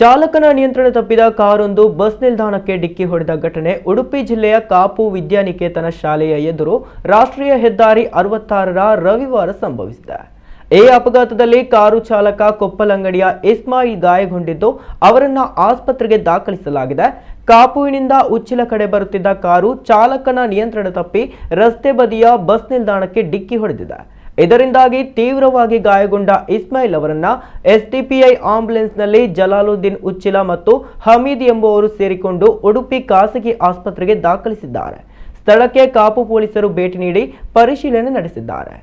ಚಾಲಕನ ನಿಯಂತ್ರಣ ತಪ್ಪಿದ ಕಾರೊಂದು ಬಸ್ ನಿಲ್ದಾಣಕ್ಕೆ ಡಿಕ್ಕಿ ಹೊಡೆದ ಘಟನೆ ಉಡುಪಿ ಜಿಲ್ಲೆಯ ಕಾಪು ವಿದ್ಯಾನಿಕೇತನ ಶಾಲೆಯ ಎದುರು ರಾಷ್ಟ್ರೀಯ ಹೆದ್ದಾರಿ 66ರ ರವಿವಾರ ಸಂಭವಿಸಿದೆ. ಈ ಅಪಘಾತದಲ್ಲಿ ಕಾರು ಚಾಲಕ ಕೊಪ್ಪಲಂಗಡಿಯ ಇಸ್ಮಾಯಿಲ್ ಗಾಯಗೊಂಡಿದ್ದು ಅವರನ್ನು ಆಸ್ಪತ್ರೆಗೆ ದಾಖಲಿಸಲಾಗಿದೆ. ಕಾಪುವಿನಿಂದ ಉಚ್ಚಿಲ ಕಡೆ ಬರುತ್ತಿದ್ದ ಕಾರು ಚಾಲಕನ ನಿಯಂತ್ರಣ ತಪ್ಪಿ ರಸ್ತೆ ಬದಿಯ ಬಸ್ ನಿಲ್ದಾಣಕ್ಕೆ ಡಿಕ್ಕಿ ಹೊಡೆದಿದೆ. ಇದರಿಂದಾಗಿ ತೀವ್ರವಾಗಿ ಗಾಯಗೊಂಡ ಇಸ್ಮಾಯಿಲ್ ಅವರನ್ನ ಎಸ್ಡಿಪಿಐ ಆಂಬ್ಯುಲೆನ್ಸ್ನಲ್ಲಿ ಜಲಾಲುದ್ದೀನ್ ಉಚ್ಚಿಲ ಮತ್ತು ಹಮೀದ್ ಎಂಬುವರು ಸೇರಿಕೊಂಡು ಉಡುಪಿ ಖಾಸಗಿ ಆಸ್ಪತ್ರೆಗೆ ದಾಖಲಿಸಿದ್ದಾರೆ. ಸ್ಥಳಕ್ಕೆ ಕಾಪು ಪೊಲೀಸರು ಭೇಟಿ ನೀಡಿ ಪರಿಶೀಲನೆ ನಡೆಸಿದ್ದಾರೆ.